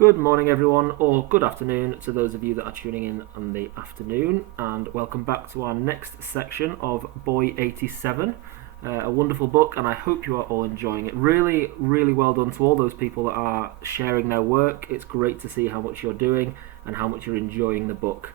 Good morning everyone, or good afternoon to those of you that are tuning in on the afternoon, and welcome back to our next section of Boy 87. A wonderful book, and I hope you are all enjoying it. Really well done to all those people that are sharing their work. It's great to see how much you're doing and how much you're enjoying the book.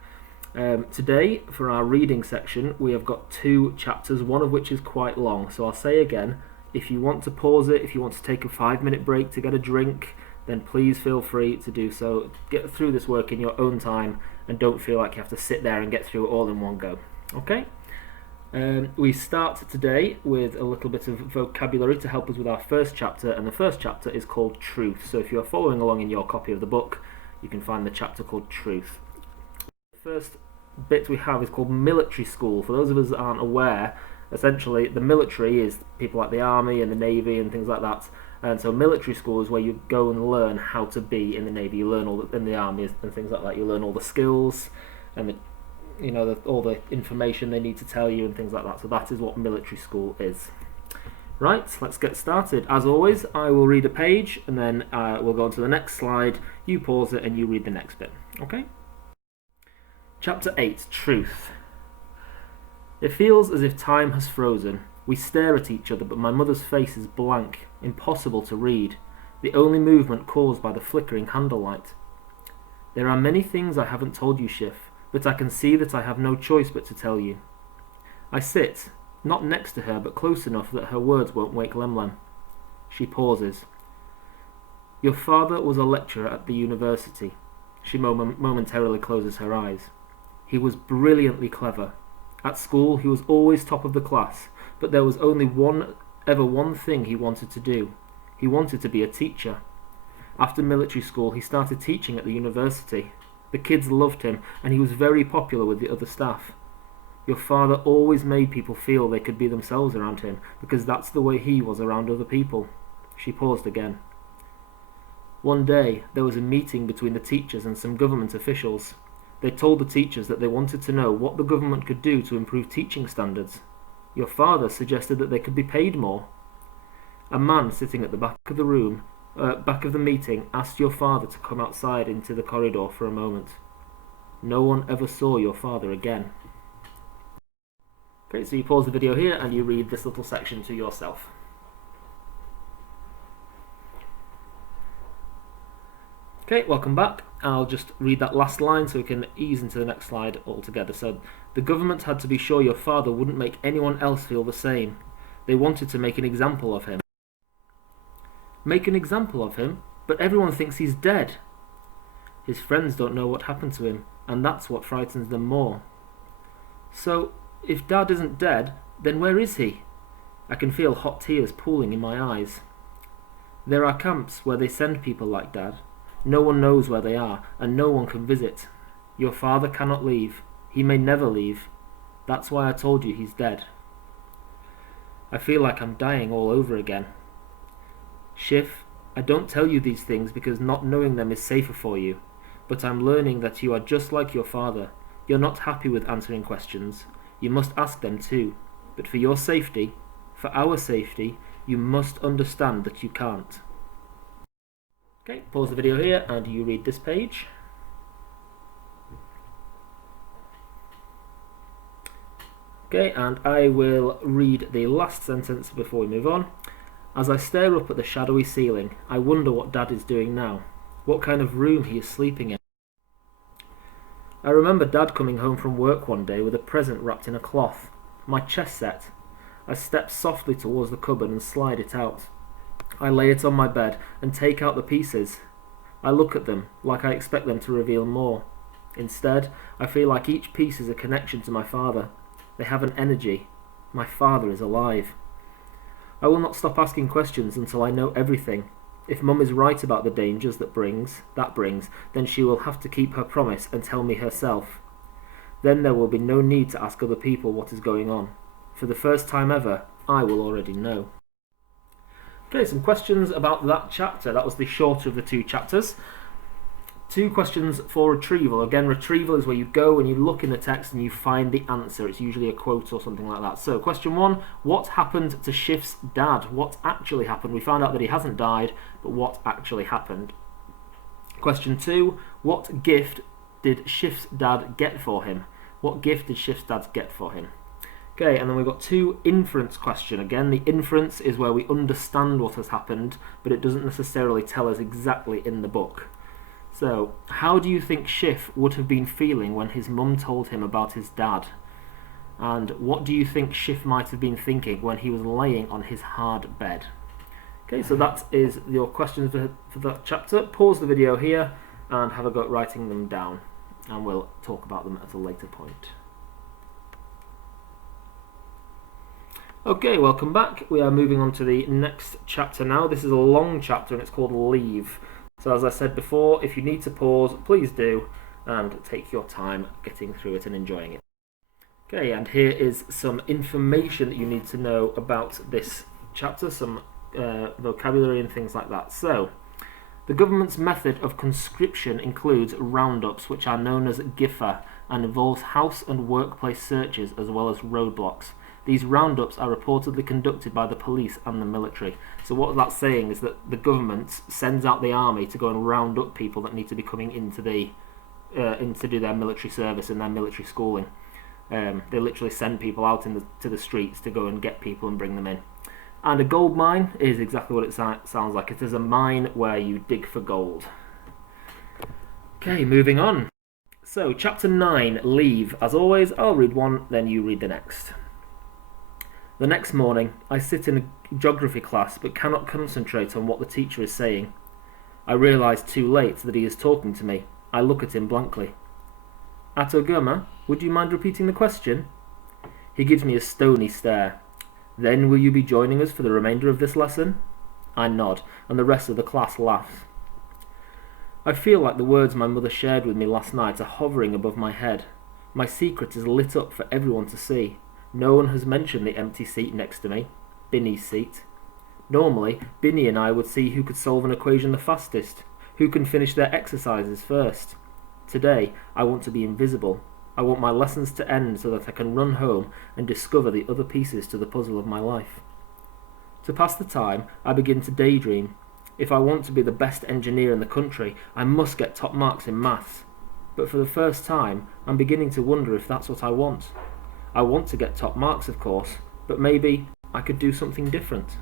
Today, for our reading section, we have got two chapters, one of which is quite long. So I'll say again, if you want to pause it, if you want to take a 5-minute break to get a drink, then please feel free to do so. Get through this work in your own time and don't feel like you have to sit there and get through it all in one go. Okay? We start today with a little bit of vocabulary to help us with our first chapter, and the first chapter is called Truth. So if you're following along in your copy of the book, you can find the chapter called Truth. The first bit we have is called Military School. For those of us that aren't aware, essentially the military is people like the army and the navy and things like that. And so military school is where you go and learn how to be in the navy. You learn in the army and things like that. You learn all the skills and all the information they need to tell you and things like that. So that is what military school is. Right, let's get started. As always, I will read a page and then we'll go on to the next slide. You pause it and you read the next bit. Okay? Chapter 8, Truth. It feels as if time has frozen. We stare at each other, but my mother's face is blank, impossible to read, the only movement caused by the flickering candlelight. There are many things I haven't told you, Shiv, but I can see that I have no choice but to tell you. I sit, not next to her, but close enough that her words won't wake Lemlem. She pauses. Your father was a lecturer at the university. She momentarily closes her eyes. He was brilliantly clever. At school, he was always top of the class, but there was only one thing he wanted to do. He wanted to be a teacher. After military school, he started teaching at the university. The kids loved him, and he was very popular with the other staff. Your father always made people feel they could be themselves around him, because that's the way he was around other people. She paused again. One day, there was a meeting between the teachers and some government officials. They told the teachers that they wanted to know what the government could do to improve teaching standards. Your father suggested that they could be paid more. A man sitting at the back of the meeting asked your father to come outside into the corridor for a moment. No one ever saw your father again. Okay, so you pause the video here and you read this little section to yourself. Okay, welcome back. I'll just read that last line so we can ease into the next slide altogether. So, the government had to be sure your father wouldn't make anyone else feel the same. They wanted to make an example of him. Make an example of him? But everyone thinks he's dead. His friends don't know what happened to him, and that's what frightens them more. So, if Dad isn't dead, then where is he? I can feel hot tears pooling in my eyes. There are camps where they send people like Dad. No one knows where they are, and no one can visit. Your father cannot leave. He may never leave. That's why I told you he's dead. I feel like I'm dying all over again. Shiv, I don't tell you these things because not knowing them is safer for you, but I'm learning that you are just like your father. You're not happy with answering questions. You must ask them too. But for your safety, for our safety, you must understand that you can't. Okay, pause the video here and you read this page. Okay, and I will read the last sentence before we move on. As I stare up at the shadowy ceiling, I wonder what Dad is doing now, what kind of room he is sleeping in. I remember Dad coming home from work one day with a present wrapped in a cloth. My chest set. I step softly towards the cupboard and slide it out. I lay it on my bed and take out the pieces. I look at them like I expect them to reveal more. Instead, I feel like each piece is a connection to my father. They have an energy. My father is alive. I will not stop asking questions until I know everything. If Mum is right about the dangers that brings, then she will have to keep her promise and tell me herself. Then there will be no need to ask other people what is going on. For the first time ever, I will already know. Okay, some questions about that chapter. That was the shorter of the two chapters. 2 questions for retrieval. Again, retrieval is where you go and you look in the text and you find the answer. It's usually a quote or something like that. So, question 1, what happened to Shif's dad? What actually happened? We found out that he hasn't died, but what actually happened? Question 2. What gift did Shift's dad get for him? What gift did Shift's dad get for him? Okay, and then we've got 2 inference question. Again, the inference is where we understand what has happened, but it doesn't necessarily tell us exactly in the book. So, how do you think Shift would have been feeling when his mum told him about his dad? And what do you think Shift might have been thinking when he was laying on his hard bed? Okay, so that is your questions for that chapter. Pause the video here and have a go at writing them down, and we'll talk about them at a later point. Okay, welcome back. We are moving on to the next chapter now. This is a long chapter and it's called Leave. So as I said before, if you need to pause, please do, and take your time getting through it and enjoying it. Okay, and here is some information that you need to know about this chapter, some vocabulary and things like that. So, the government's method of conscription includes roundups, which are known as GIFA, and involves house and workplace searches as well as roadblocks. These roundups are reportedly conducted by the police and the military. So what that's saying is that the government sends out the army to go and round up people that need to be coming into to do their military service and their military schooling. They literally send people out to the streets to go and get people and bring them in. And a gold mine is exactly what it sounds like. It is a mine where you dig for gold. Okay, moving on. So, chapter 9, Leave. As always, I'll read one, then you read the next. The next morning, I sit in a geography class but cannot concentrate on what the teacher is saying. I realise too late that he is talking to me. I look at him blankly. Ato Gurma, would you mind repeating the question? He gives me a stony stare. Then will you be joining us for the remainder of this lesson? I nod, and the rest of the class laughs. I feel like the words my mother shared with me last night are hovering above my head. My secret is lit up for everyone to see. No one has mentioned the empty seat next to me, Binny's seat. Normally, Binny and I would see who could solve an equation the fastest, who can finish their exercises first. Today, I want to be invisible. I want my lessons to end so that I can run home and discover the other pieces to the puzzle of my life. To pass the time, I begin to daydream. If I want to be the best engineer in the country, I must get top marks in maths. But for the first time, I'm beginning to wonder if that's what I want. I want to get top marks, of course, but maybe I could do something different.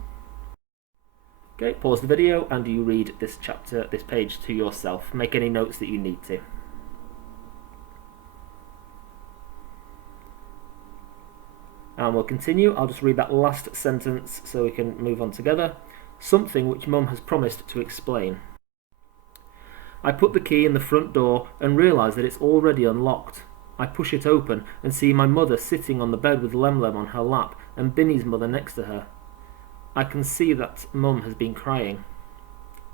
Okay, pause the video and you read this page to yourself. Make any notes that you need to. And we'll continue. I'll just read that last sentence so we can move on together. Something which Mum has promised to explain. I put the key in the front door and realise that it's already unlocked. I push it open and see my mother sitting on the bed with Lemlem on her lap and Binny's mother next to her. I can see that Mum has been crying.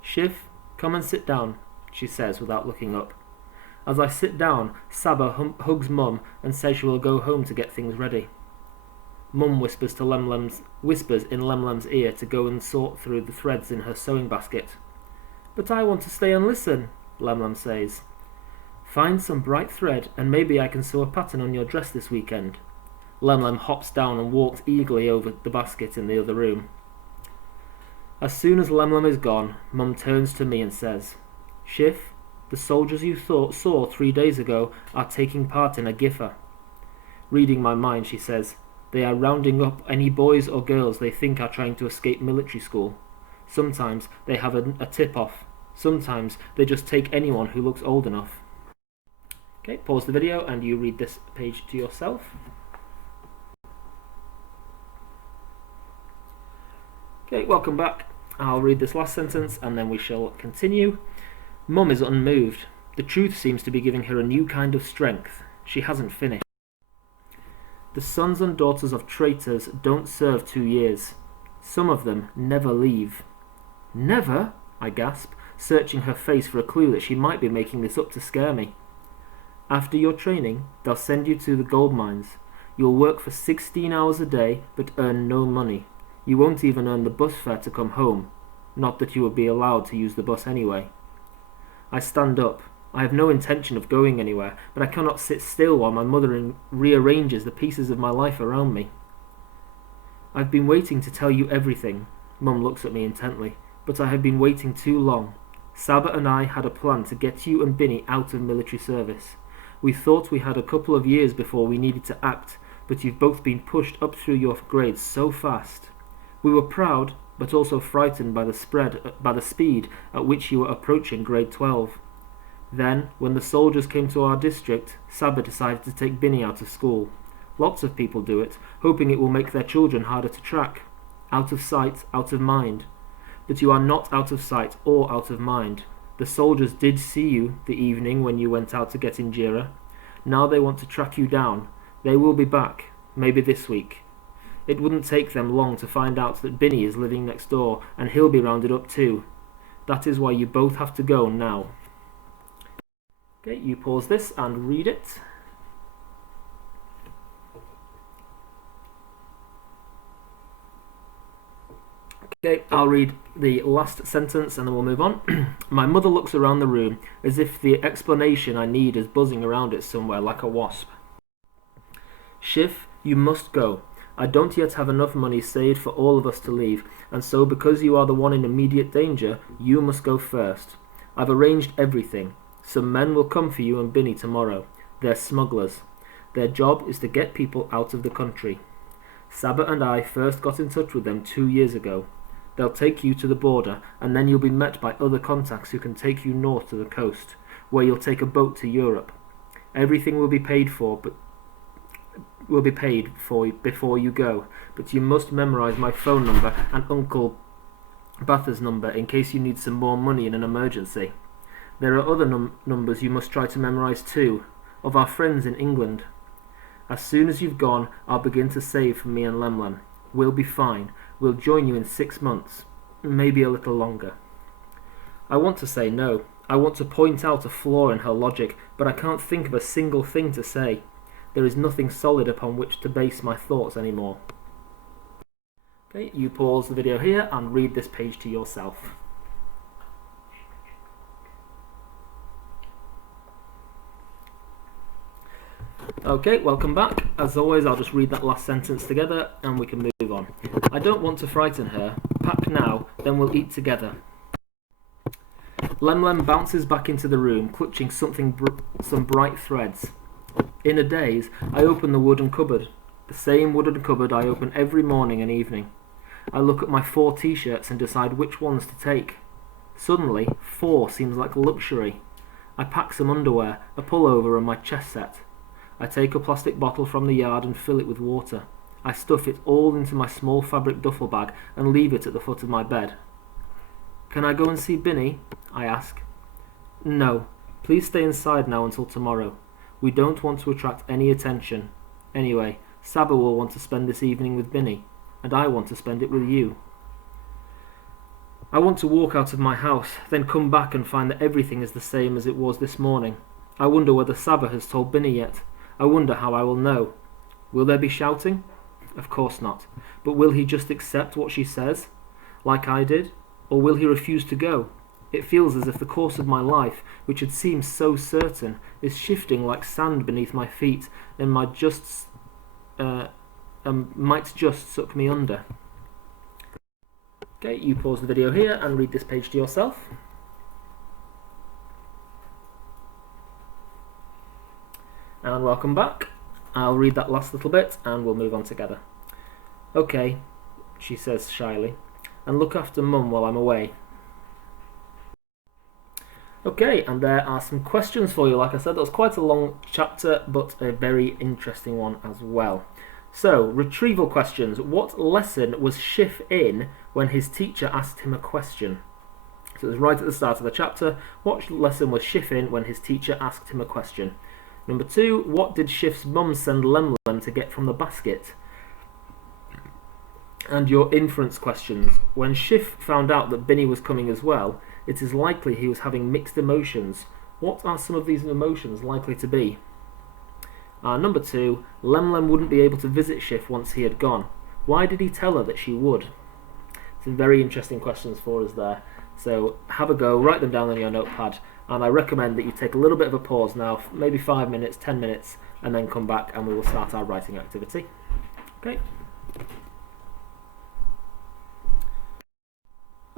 Shiv, come and sit down, she says without looking up. As I sit down, Saba hugs Mum and says she will go home to get things ready. Mum whispers in Lemlem's ear to go and sort through the threads in her sewing basket. But I want to stay and listen, Lemlem says. Find some bright thread and maybe I can sew a pattern on your dress this weekend. Lemlem hops down and walks eagerly over the basket in the other room. As soon as Lemlem is gone, Mum turns to me and says, Shiv, the soldiers you saw 3 days ago are taking part in a GIFA. Reading my mind, she says, they are rounding up any boys or girls they think are trying to escape military school. Sometimes they have a tip-off. Sometimes they just take anyone who looks old enough. Okay, pause the video and you read this page to yourself. Okay, welcome back. I'll read this last sentence and then we shall continue. Mum is unmoved. The truth seems to be giving her a new kind of strength. She hasn't finished. The sons and daughters of traitors don't serve 2 years. Some of them never leave. Never? I gasp, searching her face for a clue that she might be making this up to scare me. After your training, they'll send you to the gold mines. You'll work for 16 hours a day, but earn no money. You won't even earn the bus fare to come home. Not that you will be allowed to use the bus anyway. I stand up. I have no intention of going anywhere, but I cannot sit still while my mother rearranges the pieces of my life around me. I've been waiting to tell you everything. Mum looks at me intently. But I have been waiting too long. Saba and I had a plan to get you and Binny out of military service. We thought we had a couple of years before we needed to act, but you've both been pushed up through your grades so fast. We were proud, but also frightened by the speed at which you were approaching grade 12. Then, when the soldiers came to our district, Saba decided to take Binny out of school. Lots of people do it, hoping it will make their children harder to track. Out of sight, out of mind. But you are not out of sight or out of mind. The soldiers did see you the evening when you went out to get Injera. Now they want to track you down. They will be back, maybe this week. It wouldn't take them long to find out that Binny is living next door, and he'll be rounded up too. That is why you both have to go now. Okay, you pause this and read it. Okay, I'll read the last sentence and then we'll move on. My mother looks around the room as if the explanation I need is buzzing around it somewhere like a wasp. Shiv, you must go. I don't yet have enough money saved for all of us to leave, and so because you are the one in immediate danger, you must go first. I've arranged everything. Some men will come for you and Binny tomorrow. They're smugglers. Their job is to get people out of the country. Saba and I first got in touch with them 2 years ago. They'll take you to the border, and then you'll be met by other contacts who can take you north to the coast, where you'll take a boat to Europe. Everything will be paid for before you go, but you must memorize my phone number and Uncle Batha's number in case you need some more money in an emergency. There are other numbers you must try to memorize too, of our friends in England. As soon as you've gone, I'll begin to save for me and Lemlem. We'll be fine. We'll join you in 6 months, maybe a little longer. I want to say no. I want to point out a flaw in her logic, but I can't think of a single thing to say. There is nothing solid upon which to base my thoughts anymore. Okay, you pause the video here and read this page to yourself. Okay, welcome back. As always, I'll just read that last sentence together and we can move on. I don't want to frighten her. Pack now, then we'll eat together. Lemlem bounces back into the room, clutching some bright threads. In a daze, I open the wooden cupboard. The same wooden cupboard I open every morning and evening. I look at my 4 t-shirts and decide which ones to take. Suddenly, 4 seems like luxury. I pack some underwear, a pullover and my chest set. I take a plastic bottle from the yard and fill it with water. I stuff it all into my small fabric duffel bag and leave it at the foot of my bed. Can I go and see Binny? I ask. No, please stay inside now until tomorrow. We don't want to attract any attention. Anyway, Saba will want to spend this evening with Binny, and I want to spend it with you. I want to walk out of my house, then come back and find that everything is the same as it was this morning. I wonder whether Saba has told Binny yet. I wonder how I will know. Will there be shouting? Of course not. But will he just accept what she says, like I did? Or will he refuse to go? It feels as if the course of my life, which had seemed so certain, is shifting like sand beneath my feet and might just suck me under. Okay, you pause the video here and read this page to yourself. And welcome back. I'll read that last little bit and we'll move on together. Okay, she says shyly, and look after Mum while I'm away. Okay, and there are some questions for you. Like I said, that was quite a long chapter, but a very interesting one as well. So, retrieval questions. What lesson was Shiv in when his teacher asked him a question? So it was right at the start of the chapter. What lesson was Shiv in when his teacher asked him a question? Number 2, what did Shiv's mum send Lemlem to get from the basket? And your inference questions. When Shiv found out that Binny was coming as well, it is likely he was having mixed emotions. What are some of these emotions likely to be? Number 2, Lemlem wouldn't be able to visit Shiv once he had gone. Why did he tell her that she would? Some very interesting questions for us there. So have a go, write them down on your notepad, and I recommend that you take a little bit of a pause now, maybe 5 minutes, 10 minutes, and then come back and we will start our writing activity. Okay.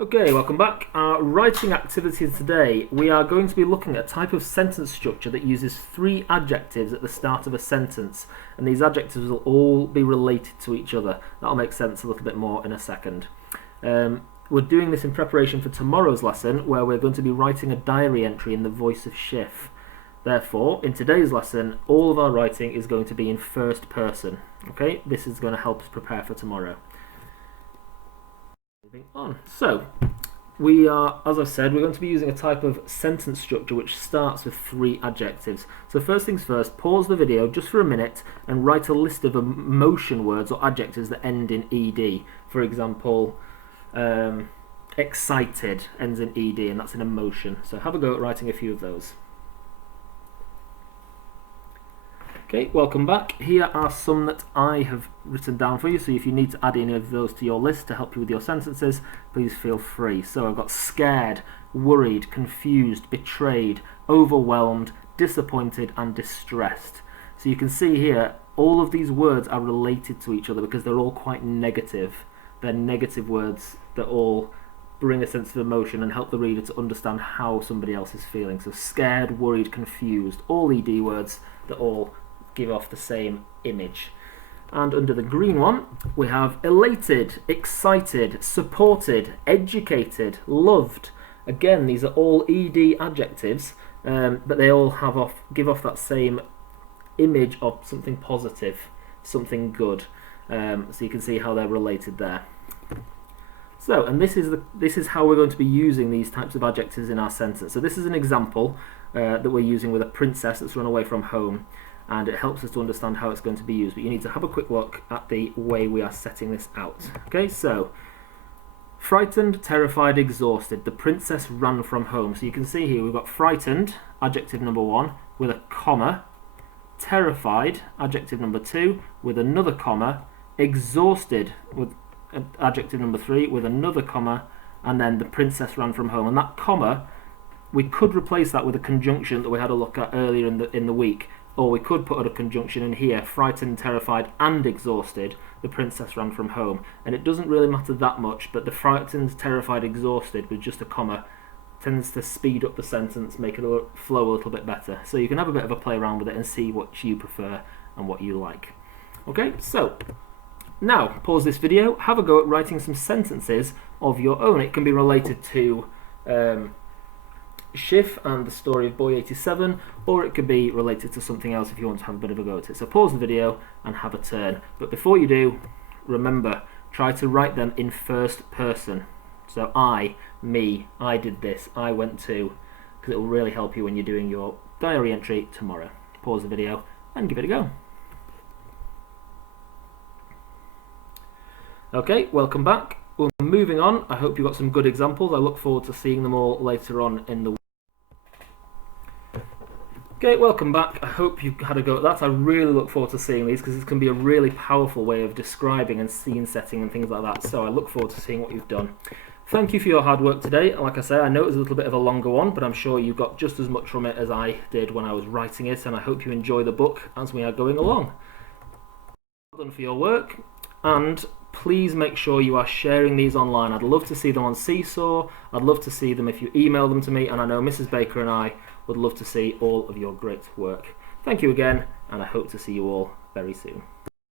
Okay, welcome back. Our writing activity today, we are going to be looking at a type of sentence structure that uses 3 adjectives at the start of a sentence, and these adjectives will all be related to each other. That'll make sense a little bit more in a second. We're doing this in preparation for tomorrow's lesson, where we're going to be writing a diary entry in the voice of Schiff. Therefore, in today's lesson, all of our writing is going to be in first person. Okay, this is going to help us prepare for tomorrow. Moving on. So, we are, as I've said, we're going to be using a type of sentence structure which starts with 3 adjectives. So first things first, pause the video just for a minute and write a list of emotion words or adjectives that end in ed. For example, excited ends in ed, and that's an emotion. So have a go at writing a few of those. Okay, welcome back. Here are some that I have written down for you, so if you need to add any of those to your list to help you with your sentences, please feel free. So I've got scared, worried, confused, betrayed, overwhelmed, disappointed and distressed. So you can see here, all of these words are related to each other because they're all quite negative. They're negative words that all bring a sense of emotion and help the reader to understand how somebody else is feeling. So scared, worried, confused, all ED words that all give off the same image. And under the green one, we have elated, excited, supported, educated, loved. Again, these are all ED adjectives, but they all give off that same image of something positive, something good. So you can see how they're related there. So, and this is how we're going to be using these types of adjectives in our sentence. So this is an example that we're using with a princess that's run away from home, and it helps us to understand how it's going to be used. But you need to have a quick look at the way we are setting this out. Okay, so frightened, terrified, exhausted. The princess ran from home. So you can see here we've got frightened, adjective number 1, with a comma. Terrified, adjective number 2, with another comma. Exhausted, with adjective number 3, with another comma. And then the princess ran from home. And that comma, we could replace that with a conjunction that we had a look at earlier in the week. Or we could put a conjunction in here, frightened, terrified and exhausted, the princess ran from home. And it doesn't really matter that much, but the frightened, terrified, exhausted with just a comma tends to speed up the sentence, make it flow a little bit better. So you can have a bit of a play around with it and see what you prefer and what you like. Okay, so now pause this video, have a go at writing some sentences of your own. It can be related to Schiff and the story of Boy 87, or it could be related to something else if you want to have a bit of a go at it. So pause the video and have a turn. But before you do, remember, try to write them in first person. So I, me, I did this, I went to, because it will really help you when you're doing your diary entry tomorrow. Pause the video and give it a go. Okay, welcome back. We're moving on. I hope you got some good examples. I look forward to seeing them all later on in the week. Okay, welcome back. I hope you had a go at that. I really look forward to seeing these because this can be a really powerful way of describing and scene setting and things like that. So I look forward to seeing what you've done. Thank you for your hard work today. Like I say, I know it was a little bit of a longer one, but I'm sure you got just as much from it as I did when I was writing it, and I hope you enjoy the book as we are going along. Well done for your work, and please make sure you are sharing these online. I'd love to see them on Seesaw. I'd love to see them if you email them to me, and I know Mrs. Baker and I would love to see all of your great work. Thank you again, and I hope to see you all very soon.